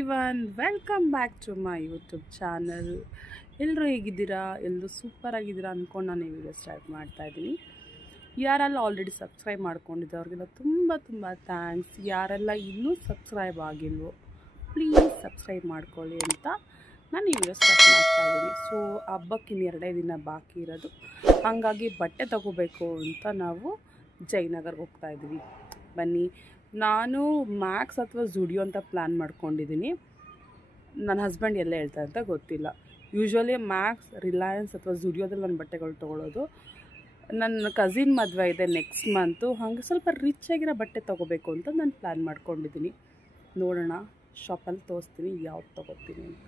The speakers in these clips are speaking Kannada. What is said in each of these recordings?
Everyone, welcome back to my YouTube channel. ಎಲ್ಲರೂ ಹೇಗಿದ್ದೀರಾ? ಎಲ್ಲರೂ ಸೂಪರ್ ಆಗಿದ್ದೀರಾ ಅಂದ್ಕೊಂಡು ನಾನು ಈ ವಿಡಿಯೋ ಸ್ಟಾರ್ಟ್ ಮಾಡ್ತಾಯಿದ್ದೀನಿ. ಯಾರೆಲ್ಲ ಆಲ್ರೆಡಿ ಸಬ್ಸ್ಕ್ರೈಬ್ ಮಾಡ್ಕೊಂಡಿದ್ದೆ ಅವ್ರಿಗೆಲ್ಲ ತುಂಬ ತುಂಬ ಥ್ಯಾಂಕ್ಸ್. ಯಾರೆಲ್ಲ ಇನ್ನೂ ಸಬ್ಸ್ಕ್ರೈಬ್ ಆಗಿಲ್ವೋ ಪ್ಲೀಸ್ ಸಬ್ಸ್ಕ್ರೈಬ್ ಮಾಡ್ಕೊಳ್ಳಿ ಅಂತ ನಾನು ಈ ವಿಡಿಯೋ ಸ್ಟಾರ್ಟ್ ಮಾಡ್ತಾಯಿದ್ದೀನಿ. ಸೊ ಹಬ್ಬಕ್ಕೆ ಇನ್ನು 2 ದಿನ ಬಾಕಿ ಇರೋದು, ಹಾಗಾಗಿ ಬಟ್ಟೆ ತೊಗೋಬೇಕು ಅಂತ ನಾವು ಜಯನಗರ್ಗೆ ಹೋಗ್ತಾಯಿದ್ದೀವಿ. ಬನ್ನಿ, ನಾನು ಮ್ಯಾಕ್ಸ್ ಅಥವಾ ಝುಡಿಯೋ ಅಂತ ಪ್ಲ್ಯಾನ್ ಮಾಡ್ಕೊಂಡಿದ್ದೀನಿ. ನನ್ನ ಹಸ್ಬೆಂಡ್ ಎಲ್ಲ ಹೇಳ್ತಾರೆ ಅಂತ ಗೊತ್ತಿಲ್ಲ. ಯೂಶ್ವಲಿ ಮ್ಯಾಕ್ಸ್, ರಿಲಯನ್ಸ್ ಅಥವಾ ಝುಡಿಯೋದಲ್ಲಿ ನಾನು ಬಟ್ಟೆಗಳು ತೊಗೊಳ್ಳೋದು. ನನ್ನ ಕಸಿನ್ ಮದುವೆ ಇದೆ ನೆಕ್ಸ್ಟ್ ಮಂತು, ಹಾಗೆ ಸ್ವಲ್ಪ ರಿಚ್ ಆಗಿರೋ ಬಟ್ಟೆ ತೊಗೋಬೇಕು ಅಂತ ನಾನು ಪ್ಲ್ಯಾನ್ ಮಾಡ್ಕೊಂಡಿದ್ದೀನಿ. ನೋಡೋಣ, ಶಾಪಲ್ಲಿ ತೋರಿಸ್ತೀನಿ ಯಾವ್ದು ತೊಗೋತೀನಿ ಅಂತ.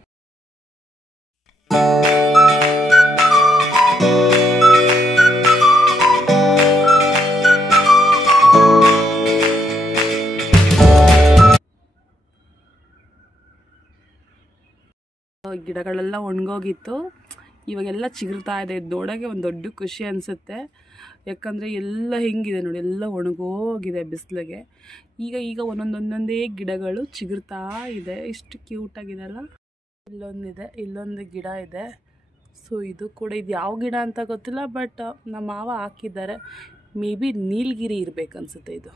ಗಿಡಗಳೆಲ್ಲ ಒಣಗೋಗಿತ್ತು, ಇವಾಗೆಲ್ಲ ಚಿಗುರ್ತಾ ಇದೆ. ಇದು ನೋಡೋಕ್ಕೆ ಒಂದು ದೊಡ್ಡ ಖುಷಿ ಅನಿಸುತ್ತೆ. ಯಾಕಂದರೆ ಎಲ್ಲ ಹೆಂಗಿದೆ ನೋಡಿ, ಎಲ್ಲ ಒಣಗೋಗಿದೆ ಬಿಸಿಲಿಗೆ. ಈಗ ಒಂದೊಂದೇ ಗಿಡಗಳು ಚಿಗುರ್ತಾ ಇದೆ. ಎಷ್ಟು ಕ್ಯೂಟಾಗಿದೆ ಅಲ್ಲ. ಇಲ್ಲೊಂದಿದೆ, ಇಲ್ಲೊಂದು ಗಿಡ ಇದೆ. ಸೊ ಇದು ಕೂಡ, ಇದು ಯಾವ ಗಿಡ ಅಂತ ಗೊತ್ತಿಲ್ಲ, ಬಟ್ ನಮ್ಮ ಮಾವ ಹಾಕಿದ್ದಾರೆ. ಮೇ ಬಿ ನೀಲಗಿರಿ ಇರಬೇಕನ್ಸುತ್ತೆ ಇದು.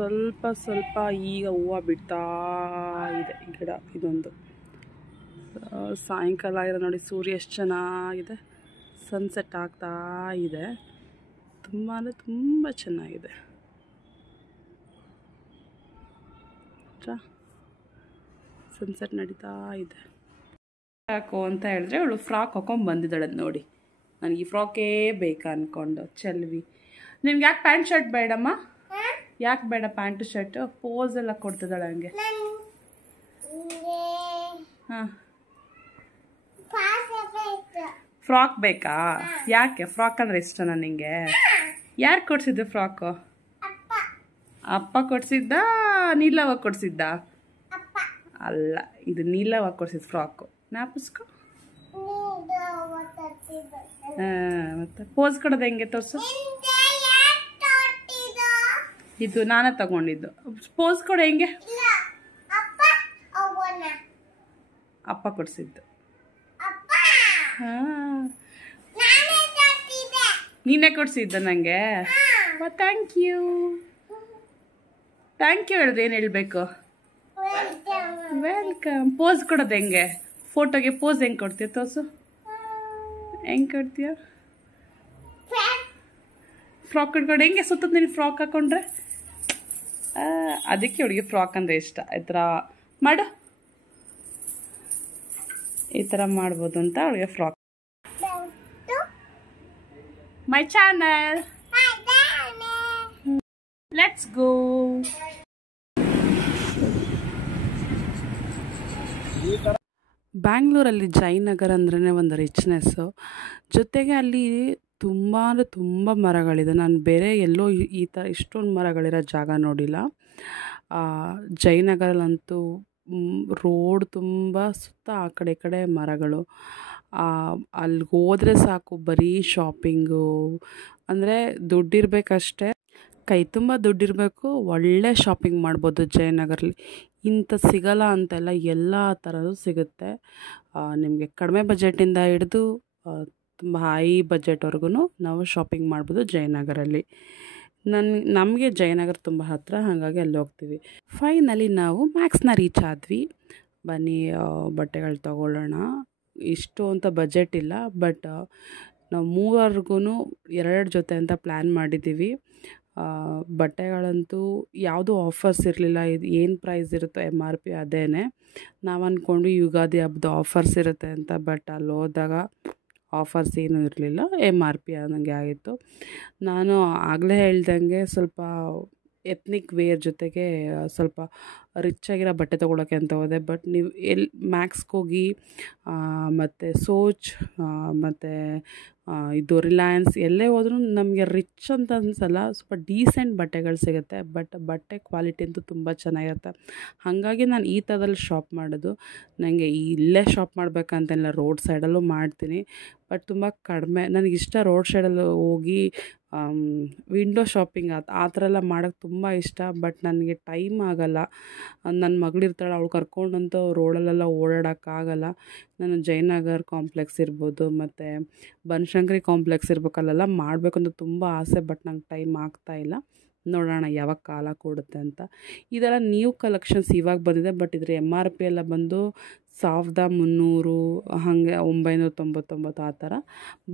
ಸ್ವಲ್ಪ ಈಗ ಹೂವು ಬಿಡ್ತಾ ಇದೆ ಗಿಡ. ಇದೊಂದು ಸಾಯಂಕಾಲ ಆಗಿದೆ ನೋಡಿ, ಸೂರ್ಯ ಎಷ್ಟು ಚೆನ್ನಾಗಿದೆ, ಸನ್ಸೆಟ್ ಆಗ್ತಾ ಇದೆ. ತುಂಬ ಅಂದರೆ ತುಂಬ ಚೆನ್ನಾಗಿದೆ. ಸನ್ಸೆಟ್ ನಡೀತಾ ಇದೆ. ಯಾಕೋ ಅಂತ ಹೇಳಿದ್ರೆ ಅವಳು ಫ್ರಾಕ್ ಹಾಕೊಂಡು ಬಂದಿದ್ದಾಳೆ ನೋಡಿ. ನನಗೆ ಈ ಫ್ರಾಕೇ ಬೇಕಾ ಅಂದ್ಕೊಂಡು. ಚೆಲ್ವಿ, ನಿಮ್ಗೆ ಯಾಕೆ ಪ್ಯಾಂಟ್ ಶರ್ಟ್ ಬೇಡಮ್ಮ? ಯಾಕೆ ಬೇಡ ಪ್ಯಾಂಟು ಶರ್ಟು? ಪೋಸ್ ಎಲ್ಲ ಕೊಡ್ತಿದ್ದಾಳೆ ಹಂಗೆ. ಹಾಂ, ಫ್ರಾಕ್ ಬೇಕಾ? ಯಾಕೆ? ಫ್ರಾಕ್ ಅಂದರೆ ಇಷ್ಟನಾ ನಿಂಗೆ? ಯಾರು ಕೊಡ್ಸಿದ್ದು ಫ್ರಾಕು? ಅಪ್ಪ ಕೊಡ್ಸಿದ್ದ, ನೀಲವ ಕೊಡ್ಸಿದ್ದ? ಅಲ್ಲ, ಇದು ನೀಲವ ಕೊಡ್ಸಿದ್ದು ಫ್ರಾಕು. ಜ್ಞಾಪಿಸ್ಕೊ. ಮತ್ತೆ ಪೋಸ್ ಕೊಡೋದು ಹೆಂಗೆ ತೋರಿಸು. ಇದು ನಾನೇ ತಗೊಂಡಿದ್ದು. ಪೋಸ್ ಕೊಡು ಹೆಂಗೆ? ಅಪ್ಪ ಕೊಡ್ಸಿದ್ದು. ಹಾಂ, ನೀನೇ ಕೊಡ್ಸಿದ್ದ ನನಗೆ? Thank you. ಥ್ಯಾಂಕ್ ಯು ಹೇಳಿದ್ರೆ ಏನು ಹೇಳಬೇಕು? ವೆಲ್ಕಮ್. ಪೋಸ್ ಕೊಡೋದು ಹೆಂಗೆ? ಫೋಟೋಗೆ ಪೋಸ್ ಹೆಂಗೆ ಕೊಡ್ತೀಯ ತೋರಿಸು. ಹೆಂಗೆ ಕೊಡ್ತೀಯ? ಫ್ರಾಕ್ ಕಟ್ಕೊಂಡು ಹೆಂಗೆ ಸುತ್ತದ ನೀನು ಫ್ರಾಕ್ ಹಾಕೊಂಡ್ರೆ? ಅದಕ್ಕೆ ಅವಳಿಗೆ ಫ್ರಾಕ್ ಅಂದರೆ ಇಷ್ಟ. ಈ ಥರ ಮಾಡು, ಈ ಥರ ಮಾಡ್ಬೋದು ಅಂತ ಅವಳಿಗೆ frock. My channel, let's go. ಬ್ಯಾಂಗ್ಳೂರಲ್ಲಿ ಜಯನಗರ ಅಂದ್ರೇ ಒಂದು ರಿಚ್ನೆಸ್ಸು. ಜೊತೆಗೆ ಅಲ್ಲಿ ತುಂಬ ಅಂದರೆ ತುಂಬ ಮರಗಳಿದೆ. ನಾನು ಬೇರೆ ಎಲ್ಲೋ ಈ ಥರ ಇಷ್ಟೊಂದು ಮರಗಳಿರೋ ಜಾಗ ನೋಡಿಲ್ಲ. ಜಯನಗರಲ್ಲಂತೂ ರೋಡ್ ತುಂಬ ಸುತ್ತ ಆ ಕಡೆ ಈ ಕಡೆ ಮರಗಳು. ಅಲ್ಲಿಗೆ ಹೋದರೆ ಸಾಕು, ಬರೀ ಶಾಪಿಂಗು. ಅಂದರೆ ದುಡ್ಡಿರಬೇಕಷ್ಟೇ, ಕೈ ತುಂಬ ದುಡ್ಡಿರಬೇಕು, ಒಳ್ಳೆ ಶಾಪಿಂಗ್ ಮಾಡ್ಬೋದು ಜಯನಗರಲ್ಲಿ. ಇಂಥ ಸಿಗಲ್ಲ ಅಂತೆಲ್ಲ, ಎಲ್ಲ ಥರದ್ದು ಸಿಗುತ್ತೆ. ನಿಮಗೆ ಕಡಿಮೆ ಬಜೆಟಿಂದ ಹಿಡಿದು ತುಂಬ ಹೈ ಬಜೆಟ್ವರೆಗೂ ನಾವು ಶಾಪಿಂಗ್ ಮಾಡ್ಬೋದು ಜಯನಗರಲ್ಲಿ. ನಮಗೆ ಜಯನಗರ ತುಂಬ ಹತ್ತಿರ, ಹಾಗಾಗಿ ಅಲ್ಲಿ ಹೋಗ್ತೀವಿ. ಫೈನಲಿ ನಾವು ಮ್ಯಾಕ್ಸ್ನ ರೀಚ್ ಆದ್ವಿ. ಬನ್ನಿ ಬಟ್ಟೆಗಳು ತೊಗೊಳ್ಳೋಣ. ಇಷ್ಟು ಅಂತ ಬಜೆಟ್ ಇಲ್ಲ, ಬಟ್ ನಾವು ಮೂವರ್ಗೂ 2 ಜೊತೆ ಅಂತ ಪ್ಲ್ಯಾನ್ ಮಾಡಿದ್ದೀವಿ. ಬಟ್ಟೆಗಳಂತೂ ಯಾವುದೂ ಆಫರ್ಸ್ ಇರಲಿಲ್ಲ. ಇದು ಏನು ಪ್ರೈಸ್ ಇರುತ್ತೋ MRP ಅದೇ. ನಾವು ಅಂದ್ಕೊಂಡು ಯುಗಾದಿ ಹಬ್ಬದ ಆಫರ್ಸ್ ಇರುತ್ತೆ ಅಂತ, ಬಟ್ ಅಲ್ಲಿ ಹೋದಾಗ ಆಫರ್ಸ್ ಏನೂ ಇರಲಿಲ್ಲ. MRP ಅನ್ನಂಗೆ ಆಗಿತ್ತು. ನಾನು ಆಗಲೇ ಹೇಳ್ದಂಗೆ ಸ್ವಲ್ಪ ಎತ್ನಿಕ್ ವೇರ್ ಜೊತೆಗೆ ಸ್ವಲ್ಪ ರಿಚ್ ಆಗಿರೋ ಬಟ್ಟೆ ತೊಗೊಳಕ್ಕೆ ಅಂತ ಹೋದೆ. ಬಟ್ ನೀವು ಎಲ್ಲಿ ಮ್ಯಾಕ್ಸ್ಗೆ ಹೋಗಿ ಮತ್ತು ಸೋಚ್ ಮತ್ತು ಇದು ರಿಲಯನ್ಸ್ ಎಲ್ಲೇ ಹೋದ್ರೂ ನಮಗೆ ರಿಚ್ ಅಂತ ಅನಿಸಲ್ಲ, ಸ್ವಲ್ಪ ಡೀಸೆಂಟ್ ಬಟ್ಟೆಗಳು ಸಿಗುತ್ತೆ. ಬಟ್ ಬಟ್ಟೆ ಕ್ವಾಲಿಟಿ ಅಂತೂ ತುಂಬ ಚೆನ್ನಾಗಿರುತ್ತೆ. ಹಾಗಾಗಿ ನಾನು ಈ ಥರದಲ್ಲಿ ಶಾಪ್ ಮಾಡೋದು. ನನಗೆ ಇಲ್ಲೇ ಶಾಪ್ ಮಾಡಬೇಕಂತೆಲ್ಲ ರೋಡ್ ಸೈಡಲ್ಲೂ ಮಾಡ್ತೀನಿ. ಬಟ್ ತುಂಬ ಕಡಿಮೆ ನನಗಿಷ್ಟ ರೋಡ್ ಸೈಡಲ್ಲಿ ಹೋಗಿ ವಿಂಡೋ ಶಾಪಿಂಗ್ ಆ ಥರ ಎಲ್ಲ ಮಾಡೋಕ್ಕೆ ತುಂಬ ಇಷ್ಟ. ಬಟ್ ನನಗೆ ಟೈಮ್ ಆಗೋಲ್ಲ. ನನ್ನ ಮಗಳಿರ್ತಾಳೆ, ಅವಳು ಕರ್ಕೊಂಡಂತೂ ರೋಡಲ್ಲೆಲ್ಲ ಓಡಾಡೋಕ್ಕಾಗಲ್ಲ. ನಾನು ಜಯನಗರ್ ಕಾಂಪ್ಲೆಕ್ಸ್ ಇರ್ಬೋದು ಮತ್ತು ಬನಶಂಕರಿ ಕಾಂಪ್ಲೆಕ್ಸ್ ಇರ್ಬೇಕು, ಅಲ್ಲೆಲ್ಲ ಮಾಡಬೇಕಂತ ತುಂಬ ಆಸೆ. ಬಟ್ ನಂಗೆ ಟೈಮ್ ಆಗ್ತಾಯಿಲ್ಲ. ನೋಡೋಣ ಯಾವಾಗ ಕಾಲ ಕೊಡುತ್ತೆ ಅಂತ. ಇದೆಲ್ಲ ನ್ಯೂ ಕಲೆಕ್ಷನ್ಸ್ ಇವಾಗ ಬಂದಿದೆ. ಬಟ್ ಇದ್ರ MRP ಎಲ್ಲ ಬಂದು 1300 ಹಾಗೆ 999 ಆ ಥರ.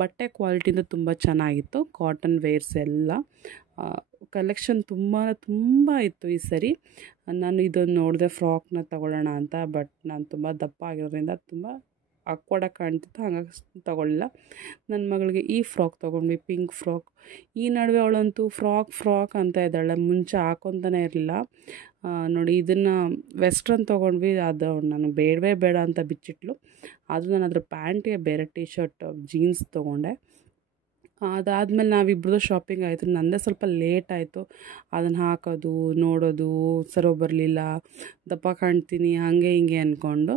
ಬಟ್ಟೆ ಕ್ವಾಲಿಟಿಯಿಂದ ತುಂಬ ಚೆನ್ನಾಗಿತ್ತು. ಕಾಟನ್ ವೇರ್ಸ್ ಎಲ್ಲ ಕಲೆಕ್ಷನ್ ತುಂಬ ಇತ್ತು ಈ ಸರಿ. ನಾನು ಇದನ್ನು ನೋಡಿದೆ ಫ್ರಾಕ್ನ ತಗೊಳ್ಳೋಣ ಅಂತ. ಬಟ್ ನಾನು ತುಂಬ ದಪ್ಪ ಆಗಿರೋದ್ರಿಂದ ತುಂಬ ಆಕ್ವರ್ಡಾಗಿ ಕಾಣ್ತಿತ್ತು, ಹಾಗಾಗಿ ತೊಗೊಳ್ಳಿಲ್ಲ. ನನ್ನ ಮಗಳಿಗೆ ಈ ಫ್ರಾಕ್ ತೊಗೊಂಡ್ವಿ, ಪಿಂಕ್ ಫ್ರಾಕ್. ಈ ನಡುವೆ ಅವಳಂತೂ ಫ್ರಾಕ್ ಅಂತ ಇದ್ದಾಳೆ. ಮುಂಚೆ ಹಾಕೊತಾನೆ ಇರಲಿಲ್ಲ. ನೋಡಿ ಇದನ್ನು ವೆಸ್ಟ್ರನ್ ತೊಗೊಂಡ್ವಿ. ಅದು ನನಗೆ ಬೇಡವೇ ಬೇಡ ಅಂತ ಬಿಚ್ಚಿಟ್ಲು. ಅದು ನಾನು ಅದ್ರ ಪ್ಯಾಂಟಿಗೆ ಬೇರೆ ಶರ್ಟ್ ಜೀನ್ಸ್ ತೊಗೊಂಡೆ. ಅದಾದಮೇಲೆ ನಾವಿಬ್ರದ್ದು ಶಾಪಿಂಗ್ ಆಯಿತು. ನನ್ನದೇ ಸ್ವಲ್ಪ ಲೇಟ್ ಆಯಿತು. ಅದನ್ನು ಹಾಕೋದು ನೋಡೋದು ಸರಿ ಬರಲಿಲ್ಲ, ದಪ್ಪ ಕಾಣ್ತೀನಿ ಹಾಗೆ ಹಿಂಗೆ ಅಂದ್ಕೊಂಡು.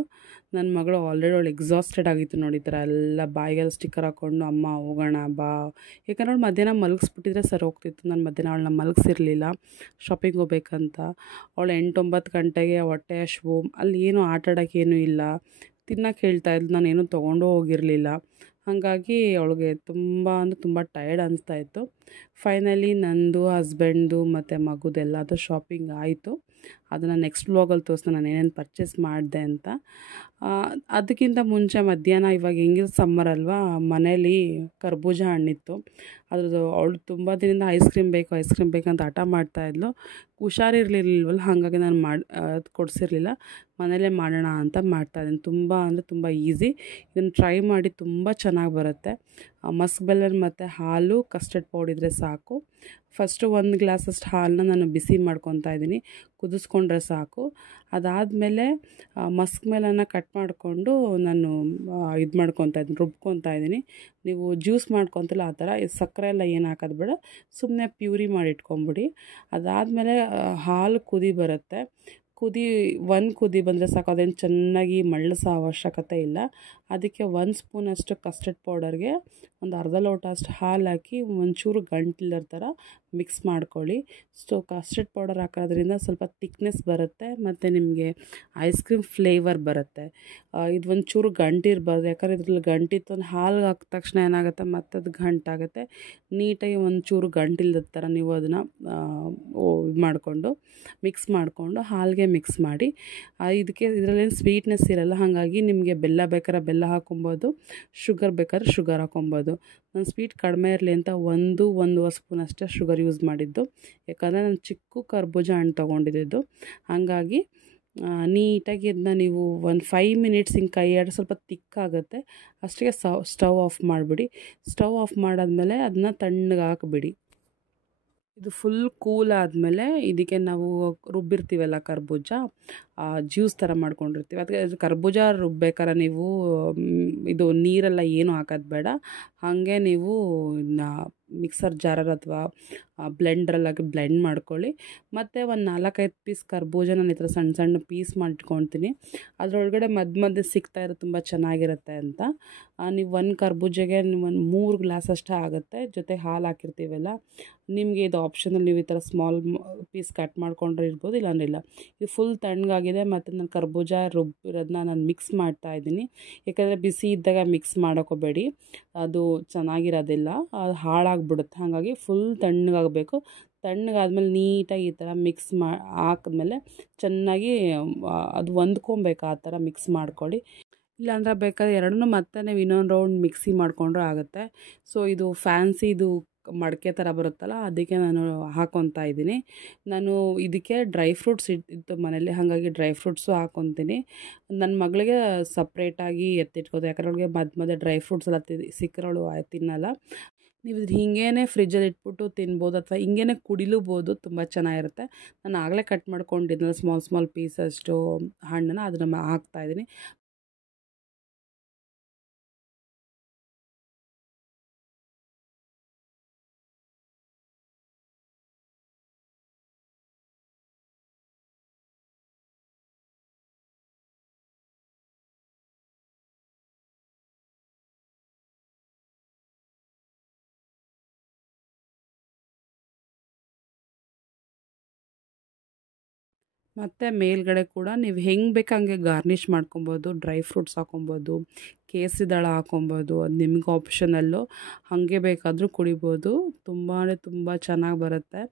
ನನ್ನ ಮಗಳು ಆಲ್ರೆಡಿ ಅವಳು ಎಕ್ಸಾಸ್ಟೆಡ್ ಆಗಿತ್ತು ನೋಡಿ. ಈ ಥರ ಎಲ್ಲ ಬಾಯಿಗೆಲ್ಲ ಸ್ಟಿಕ್ಕರ್ ಹಾಕ್ಕೊಂಡು ಅಮ್ಮ ಹೋಗೋಣ ಬಾ. ಯಾಕಂದ್ರೆ ಅವಳು ಮಧ್ಯಾಹ್ನ ಮಲಗಿಸ್ಬಿಟ್ಟಿದ್ರೆ ಸರಿ ಹೋಗ್ತಿತ್ತು. ನಾನು ಮಧ್ಯಾಹ್ನ ಅವಳನ್ನ ಮಲಗಿಸಿರಲಿಲ್ಲ ಶಾಪಿಂಗ್ ಹೋಗ್ಬೇಕಂತ. ಅವಳು 8-9 ಗಂಟೆಗೆ ಹೊಟ್ಟೆ ಹಶ್ವು, ಅಲ್ಲಿ ಏನೂ ಆಟಾಡೋಕ್ಕೇನೂ ಇಲ್ಲ, ತಿನ್ನೋಕ್ಕೆ ಹೇಳ್ತಾಯಿದ್ಲು. ನಾನೇನು ತೊಗೊಂಡು ಹೋಗಿರಲಿಲ್ಲ. ಹಾಗಾಗಿ ಅವಳಿಗೆ ತುಂಬ ಟಯರ್ಡ್ ಅನಿಸ್ತಾಯಿತ್ತು. ಫೈನಲಿ ನಂದು ಹಸ್ಬೆಂಡ್ದು ಮತ್ತು ಮಗುದೆಲ್ಲದು ಶಾಪಿಂಗ್ ಆಯಿತು. ಅದನ್ನು ನೆಕ್ಸ್ಟ್ ವ್ಲಾಗಲ್ಲಿ ತೋರಿಸ್ತೀನಿ ನಾನು ಏನೇನು ಪರ್ಚೇಸ್ ಮಾಡಿದೆ ಅಂತ. ಅದಕ್ಕಿಂತ ಮುಂಚೆ ಮಧ್ಯಾಹ್ನ ಇವಾಗ ಹೆಂಗಿದ್ರು ಸಮ್ಮರ್ ಅಲ್ವಾ, ಮನೇಲಿ ಕರ್ಬೂಜ ಹಣ್ಣಿತ್ತು. ಅದ್ರದ್ದು ಅವಳು ತುಂಬ ದಿನದಿಂದ ಐಸ್ ಕ್ರೀಮ್ ಬೇಕಂತ ಹಠ ಮಾಡ್ತಾಯಿದ್ಲು. ಹುಷಾರಿರಲಿಲ್ವಲ್ಲ, ಹಾಗಾಗಿ ನಾನು ಕೊಡಿಸಿರಲಿಲ್ಲ. ಮನೇಲೇ ಮಾಡೋಣ ಅಂತ ಮಾಡ್ತಾಯಿದ್ದೀನಿ. ತುಂಬ ಈಸಿ. ಇದನ್ನು ಟ್ರೈ ಮಾಡಿ, ತುಂಬ ಚೆನ್ನಾಗಿ ಬರುತ್ತೆ. ಮಸ್ಕ್ ಬೆಲ್ಲನ್ ಮತ್ತು ಹಾಲು ಕಸ್ಟರ್ಡ್ ಪೌಡರ್ ಇದ್ದರೆ ಸಾಕು. ಫಸ್ಟು 1 ಗ್ಲಾಸಷ್ಟು ಹಾಲನ್ನ ನಾನು ಬಿಸಿ ಮಾಡ್ಕೊತಾ ಇದ್ದೀನಿ, ಕುದಿಸ್ಕೊಂಡ್ರೆ ಸಾಕು. ಅದಾದಮೇಲೆ ಮಸ್ಕ್ ಮೆಲನ್ನ ಕಟ್ ಮಾಡಿಕೊಂಡು ನಾನು ಇದು ಮಾಡ್ಕೊತಾ ಇದ್ದೀನಿ, ರುಬ್ಕೊತಾ ಇದ್ದೀನಿ. ನೀವು ಜ್ಯೂಸ್ ಮಾಡ್ಕೊತಿಲ್ಲ ಆ ಥರ. ಸಕ್ಕರೆ ಎಲ್ಲ ಏನು ಹಾಕೋದು ಬೇಡ, ಸುಮ್ಮನೆ ಪ್ಯೂರಿ ಮಾಡಿ ಇಟ್ಕೊಂಬಿಡಿ. ಅದಾದಮೇಲೆ ಹಾಲು ಕುದಿ ಬರುತ್ತೆ. ಒಂದು ಕುದಿ ಬಂದರೆ ಸಾಕು. ಅದೇನು ಚೆನ್ನಾಗಿ ಮಳ್ಳಸೋ ಅವಶ್ಯಕತೆ ಇಲ್ಲ. ಅದಕ್ಕೆ 1 ಸ್ಪೂನಷ್ಟು ಕಸ್ಟರ್ಡ್ ಪೌಡರ್ಗೆ ಒಂದು ಅರ್ಧ ಲೋಟ ಅಷ್ಟು ಹಾಲು ಹಾಕಿ ಒಂಚೂರು ಗಂಟಿಲ್ಲದ ಥರ ಮಿಕ್ಸ್ ಮಾಡ್ಕೊಳ್ಳಿ. ಕಸ್ಟರ್ಡ್ ಪೌಡರ್ ಹಾಕೋದ್ರಿಂದ ಸ್ವಲ್ಪ ಥಿಕ್ನೆಸ್ ಬರುತ್ತೆ ಮತ್ತು ನಿಮಗೆ ಐಸ್ ಕ್ರೀಮ್ ಫ್ಲೇವರ್ ಬರುತ್ತೆ. ಇದು ಒಂಚೂರು ಗಂಟಿರಬಾರ್ದು. ಯಾಕಂದರೆ ಇದ್ರಲ್ಲಿ ಗಂಟಿತ್ತು ಹಾಲು ಹಾಕಿದ ತಕ್ಷಣ ಏನಾಗುತ್ತೆ, ಮತ್ತದು ಗಂಟಾಗುತ್ತೆ. ನೀಟಾಗಿ ಒಂಚೂರು ಗಂಟಿಲ್ಲದ ಥರ ನೀವು ಅದನ್ನು ಇದು ಮಾಡಿಕೊಂಡು ಮಿಕ್ಸ್ ಮಾಡಿಕೊಂಡು ಹಾಲಿಗೆ ಮಿಕ್ಸ್ ಮಾಡಿ. ಇದರಲ್ಲೇನು ಸ್ವೀಟ್ನೆಸ್ ಇರಲ್ಲ. ಹಾಗಾಗಿ ನಿಮಗೆ ಬೆಲ್ಲ ಬೇಕಾದ್ರೆ ಬೆಲ್ಲ ಹಾಕೊಬೋದು, ಶುಗರ್ ಬೇಕಾದ್ರೆ ಶುಗರ್ ಹಾಕೊಬೋದು. ನಾನು ಸ್ವೀಟ್ ಕಡಿಮೆ ಇರಲಿ ಅಂತ 1 ಸ್ಪೂನ್ ಅಷ್ಟೇ ಶುಗರ್ ಯೂಸ್ ಮಾಡಿದ್ದು. ಯಾಕಂದರೆ ನಾನು ಚಿಕ್ಕ ಕರ್ಬೂಜ ಹಣ್ಣು ತೊಗೊಂಡಿದ್ದು. ಹಾಗಾಗಿ ನೀಟಾಗಿ ಇದನ್ನ ನೀವು 5 ಮಿನಿಟ್ಸ್ ಹಿಂಗೆ ಕೈ ಆಡಿ ಸ್ವಲ್ಪ ತಿಕ್ಕಾಗುತ್ತೆ ಅಷ್ಟಿಗೆ ಸ್ಟವ್ ಆಫ್ ಮಾಡಿಬಿಡಿ. ಸ್ಟವ್ ಆಫ್ ಮಾಡಾದ್ಮೇಲೆ ಅದನ್ನ ತಣ್ಣಗೆ ಹಾಕಿಬಿಡಿ. ಇದು ಫುಲ್ ಕೂಲ್ ಆದಮೇಲೆ ಇದಕ್ಕೆ ನಾವು ರುಬ್ಬಿರ್ತೀವಲ್ಲ ಕರ್ಬೂಜ, ಜ್ಯೂಸ್ ಥರ ಮಾಡ್ಕೊಂಡಿರ್ತೀವಿ. ಅದಕ್ಕೆ ಕರ್ಬೂಜ ರುಬ್ಬೇಕಾರೆ ನೀವು ಇದು ನೀರೆಲ್ಲ ಏನು ಹಾಕೋದು ಬೇಡ. ಹಾಗೆ ನೀವು ಮಿಕ್ಸರ್ ಜಾರಲ್ಲಿ ಅಥವಾ ಬ್ಲೆಂಡ್ರಲ್ಲಾಗಿ ಬ್ಲೆಂಡ್ ಮಾಡ್ಕೊಳ್ಳಿ. ಮತ್ತು ಒಂದು 4-5 ಪೀಸ್ ಕರ್ಬೂಜ ನಾನು ಈ ಥರ ಸಣ್ಣ ಸಣ್ಣ ಪೀಸ್ ಮಾಡಿಟ್ಕೊಳ್ತೀನಿ. ಅದರೊಳಗಡೆ ಮಧ್ಯೆ ಸಿಗ್ತಾ ಇರೋ ತುಂಬ ಚೆನ್ನಾಗಿರುತ್ತೆ ಅಂತ. ನೀವು 1 ಕರ್ಬೂಜಗೆ ನೀವು 3 ಗ್ಲಾಸ್ ಅಷ್ಟೇ ಆಗುತ್ತೆ. ಜೊತೆಗೆ ಹಾಲು ಹಾಕಿರ್ತೀವಲ್ಲ, ನಿಮಗೆ ಇದು ಆಪ್ಷನಲ್. ನೀವು ಈ ಥರ ಸ್ಮಾಲ್ ಪೀಸ್ ಕಟ್ ಮಾಡ್ಕೊಂಡ್ರೆ ಇರ್ಬೋದು, ಇಲ್ಲಾಂದ್ರಿಲ್ಲ. ಇದು ಫುಲ್ ತಣ್ಣಗಾಗಿದೆ ಮತ್ತು ನಾನು ಕರ್ಬೂಜ ರುಬ್ಬಿರೋದನ್ನ ನಾನು ಮಿಕ್ಸ್ ಮಾಡ್ತಾಯಿದ್ದೀನಿ. ಯಾಕಂದರೆ ಬಿಸಿ ಇದ್ದಾಗ ಮಿಕ್ಸ್ ಮಾಡೋಕೋಬೇಡಿ, ಅದು ಚೆನ್ನಾಗಿರೋದಿಲ್ಲ, ಅದು ಹಾಳಾಗ್ಬಿಡುತ್ತೆ. ಹಾಗಾಗಿ ಫುಲ್ ತಣ್ಣಗಾಗಬೇಕು. ತಣ್ಣಗಾದ್ಮೇಲೆ ನೀಟಾಗಿ ಈ ಥರ ಮಿಕ್ಸ್ ಹಾಕಿದ್ಮೇಲೆ ಚೆನ್ನಾಗಿ ಅದು ಹೊಂದ್ಕೊಬೇಕು. ಆ ಥರ ಮಿಕ್ಸ್ ಮಾಡ್ಕೊಳ್ಳಿ. ಇಲ್ಲಾಂದ್ರೆ ಬೇಕಾದ್ರೆ ಎರಡನ್ನೂ ಮತ್ತೆ ನೀವು ಇನ್ನೊಂದು ರೌಂಡ್ ಮಿಕ್ಸಿ ಮಾಡಿಕೊಂಡ್ರೂ ಆಗುತ್ತೆ. ಸೊ ಇದು ಫ್ಯಾನ್ಸಿದು ಮಡಕೆ ಥರ ಬರುತ್ತಲ್ಲ, ಅದಕ್ಕೆ ನಾನು ಹಾಕ್ಕೊತಾ ಇದ್ದೀನಿ. ನಾನು ಇದಕ್ಕೆ ಡ್ರೈ ಫ್ರೂಟ್ಸ್ ಇತ್ತು ಮನೇಲಿ, ಹಾಗಾಗಿ ಡ್ರೈ ಫ್ರೂಟ್ಸು ಹಾಕ್ಕೊತೀನಿ. ನನ್ನ ಮಗಳಿಗೆ ಸಪ್ರೇಟಾಗಿ ಎತ್ತಿಟ್ಕೋದು. ಯಾಕಂದ್ರೆ ಅವಳಿಗೆ ಮಧ್ಯೆ ಡ್ರೈ ಫ್ರೂಟ್ಸ್ ಎಲ್ಲ ಸಿಕ್ಕರವಳು ತಿನ್ನಲ್ಲ. ನೀವು ಇದು ಹಿಂಗೇ ಫ್ರಿಜ್ಜಲ್ಲಿ ಇಟ್ಬಿಟ್ಟು ತಿನ್ಬೋದು ಅಥವಾ ಹಿಂಗೇ ಕುಡಿಲೂಬೋದು, ತುಂಬ ಚೆನ್ನಾಗಿರುತ್ತೆ. ನಾನು ಆಗಲೇ ಕಟ್ ಮಾಡ್ಕೊಂಡಿದ್ನಲ್ಲ ಸ್ಮಾಲ್ ಸ್ಮಾಲ್ ಪೀಸಷ್ಟು ಹಣ್ಣನ್ನು ಅದನ್ನು ಹಾಕ್ತಾಯಿದ್ದೀನಿ. ಮತ್ತು ಮೇಲ್ಗಡೆ ಕೂಡ ನೀವು ಹೆಂಗೆ ಬೇಕು ಹಂಗೆ ಗಾರ್ನಿಷ್ ಮಾಡ್ಕೊಬೋದು. ಡ್ರೈ ಫ್ರೂಟ್ಸ್ ಹಾಕೊಬೋದು, ಕೇಸರಿ ದಳ ಹಾಕೊಬೋದು, ಅದು ನಿಮ್ಗೆ ಆಪ್ಷನಲ್ಲು. ಹಾಗೆ ಬೇಕಾದರೂ ಕುಡಿಬೋದು. ತುಂಬ ಚೆನ್ನಾಗಿ ಬರುತ್ತೆ.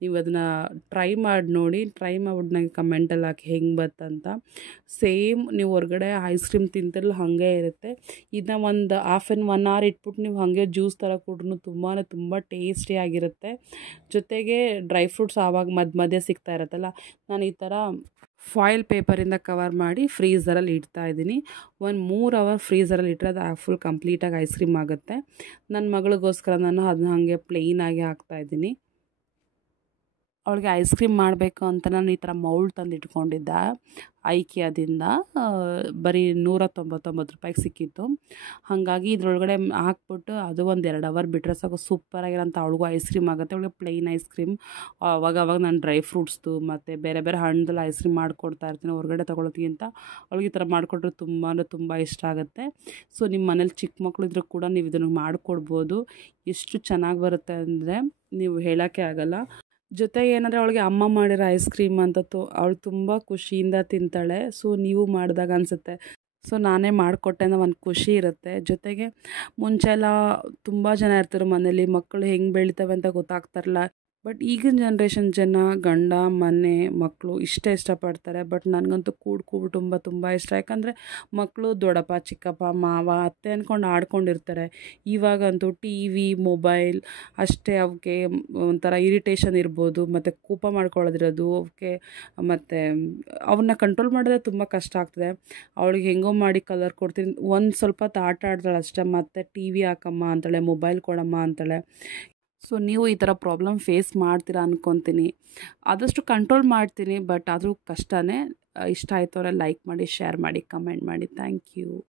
ನೀವು ಅದನ್ನು ಟ್ರೈ ಮಾಡಿ ನೋಡಿ. ಟ್ರೈ ಮಾಡ್ಬಿಟ್ಟು ನನಗೆ ಕಮೆಂಟಲ್ಲಿ ಹಾಕಿ ಹೆಂಗೆ ಬತ್ತಂತ. ಸೇಮ್ ನೀವು ಹೊರಗಡೆ ಐಸ್ ಕ್ರೀಮ್ ತಿಂತಿರಲ್ಲ ಹಾಗೆ ಇರುತ್ತೆ. ಇದನ್ನ ಒಂದು ಹಾಫ್ ಆನ್ 1 ಅವರ್ ಇಟ್ಬಿಟ್ಟು ನೀವು ಹಾಗೆ ಜ್ಯೂಸ್ ಥರ ಕುಡ್ರೂ ತುಂಬ ಟೇಸ್ಟಿಯಾಗಿರುತ್ತೆ. ಜೊತೆಗೆ ಡ್ರೈ ಫ್ರೂಟ್ಸ್ ಆವಾಗ ಮಧ್ಯೆ ಸಿಗ್ತಾ ಇರುತ್ತಲ್ಲ, ನಾನು ಈ ಥರ ಫಾಯಿಲ್ ಪೇಪರಿಂದ ಕವರ್ ಮಾಡಿ ಫ್ರೀಝರಲ್ಲಿ ಇಡ್ತಾಯಿದ್ದೀನಿ. ಒಂದು 3 ಅವರ್ ಫ್ರೀಝರಲ್ಲಿ ಇಟ್ಟರೆ ಅದು ಫುಲ್ ಕಂಪ್ಲೀಟಾಗಿ ಐಸ್ ಕ್ರೀಮ್ ಆಗುತ್ತೆ. ನನ್ನ ಮಗಳಿಗೋಸ್ಕರ ನಾನು ಅದನ್ನ ಹಾಗೆ ಪ್ಲೇನಾಗಿ ಹಾಕ್ತಾಯಿದ್ದೀನಿ. ಅವಳಿಗೆ ಐಸ್ ಕ್ರೀಮ್ ಮಾಡಬೇಕು ಅಂತ ನಾನು ಈ ಥರ ಮೌಲ್ಡ್ ತಂದು ಇಟ್ಕೊಂಡಿದ್ದೆ ಐಕಿಯಾದಿಂದ. ಬರೀ ₹199 ಸಿಕ್ಕಿತ್ತು. ಹಾಗಾಗಿ ಇದ್ರೊಳಗಡೆ ಹಾಕ್ಬಿಟ್ಟು ಅದು ಒಂದು 2 ಅವರ್ ಬಿಟ್ಟರೆ ಸಾಕು, ಸೂಪರಾಗಿರೋಂಥ ಅವಳಿಗೂ ಐಸ್ ಕ್ರೀಮ್ ಆಗುತ್ತೆ. ಅವಳಿಗೆ ಪ್ಲೇನ್ ಐಸ್ ಕ್ರೀಮ್ ಅವಾಗವಾಗ ನಾನು ಡ್ರೈ ಫ್ರೂಟ್ಸ್ದು ಮತ್ತು ಬೇರೆ ಬೇರೆ ಹಣ್ಣಲ್ಲಿ ಐಸ್ ಕ್ರೀಮ್ ಮಾಡಿಕೊಡ್ತಾ ಇರ್ತೀನಿ ಹೊರಗಡೆ ತೊಗೊಳೋದಕ್ಕಿಂತ. ಅವಳಿಗೆ ಈ ಥರ ಮಾಡಿಕೊಟ್ರೆ ತುಂಬ ಇಷ್ಟ ಆಗುತ್ತೆ. ಸೊ ನಿಮ್ಮ ಮನೇಲಿ ಚಿಕ್ಕ ಮಕ್ಕಳು ಇದ್ರೂ ಕೂಡ ನೀವು ಇದನ್ನು ಮಾಡಿಕೊಡ್ಬೋದು. ಎಷ್ಟು ಚೆನ್ನಾಗಿ ಬರುತ್ತೆ ಅಂದರೆ ನೀವು ಹೇಳೋಕ್ಕೆ ಆಗೋಲ್ಲ. ಜೊತೆಗೆ ಏನಂದರೆ ಅವಳಿಗೆ ಅಮ್ಮ ಮಾಡಿರೋ ಐಸ್ ಕ್ರೀಮ್ ಅಂತ ಅವಳು ತುಂಬ ಖುಷಿಯಿಂದ ತಿಂತಾಳೆ. ಸೊ ನೀವು ಮಾಡಿದಾಗ ಅನಿಸುತ್ತೆ, ಸೊ ನಾನೇ ಮಾಡಿಕೊಟ್ಟೆ ಅನ್ನೋ ಒಂದು ಖುಷಿ ಇರುತ್ತೆ. ಜೊತೆಗೆ ಮುಂಚೆ ಎಲ್ಲ ತುಂಬ ಜನ ಇರ್ತಾರೆ ಮನೇಲಿ, ಮಕ್ಕಳು ಹೆಂಗೆ ಬೆಳಿತವೆ ಅಂತ ಗೊತ್ತಾಗ್ತಾರಲ್ಲ. ಬಟ್ ಈಗಿನ ಜನ್ರೇಷನ್ ಜನ ಗಂಡ ಮನೆ ಮಕ್ಕಳು ಇಷ್ಟಪಡ್ತಾರೆ. ಬಟ್ ನನಗಂತೂ ಕುಟುಂಬ ತುಂಬ ಇಷ್ಟ. ಯಾಕಂದರೆ ಮಕ್ಕಳು ದೊಡ್ಡಪ್ಪ ಚಿಕ್ಕಪ್ಪ ಮಾವ ಅತ್ತೆ ಅಂದ್ಕೊಂಡು ಆಡ್ಕೊಂಡಿರ್ತಾರೆ. ಇವಾಗಂತೂ ಟಿ ವಿ ಮೊಬೈಲ್ ಅಷ್ಟೇ. ಅವಕ್ಕೆ ಒಂಥರ ಇರಿಟೇಷನ್ ಇರ್ಬೋದು, ಮತ್ತು ಕೋಪ ಮಾಡ್ಕೊಳ್ಳೋದಿರೋದು ಅವಕ್ಕೆ. ಮತ್ತು ಅವನ್ನ ಕಂಟ್ರೋಲ್ ಮಾಡೋದೇ ತುಂಬ ಕಷ್ಟ ಆಗ್ತದೆ. ಅವಳಿಗೆ ಹೆಂಗೋ ಮಾಡಿ ಕಲರ್ ಕೊಡ್ತೀನಿ, ಒಂದು ಸ್ವಲ್ಪ ಹೊತ್ತು ಆಟ ಆಡ್ತಾಳೆ ಅಷ್ಟೇ, ಮತ್ತು ಟಿ ವಿ ಹಾಕಮ್ಮ ಅಂತಾಳೆ, ಮೊಬೈಲ್ ಕೊಡಮ್ಮ ಅಂತಾಳೆ. ಸೊ ನೀವು ಈ ಥರ ಪ್ರಾಬ್ಲಮ್ ಫೇಸ್ ಮಾಡ್ತೀರಾ ಅಂದ್ಕೊತೀನಿ. ಆದಷ್ಟು ಕಂಟ್ರೋಲ್ ಮಾಡ್ತೀನಿ, ಬಟ್ ಆದರೂ ಕಷ್ಟನೇ. ಇಷ್ಟ ಆಯಿತು ಅಂದರೆ ಲೈಕ್ ಮಾಡಿ, ಶೇರ್ ಮಾಡಿ, ಕಮೆಂಟ್ ಮಾಡಿ. Thank you.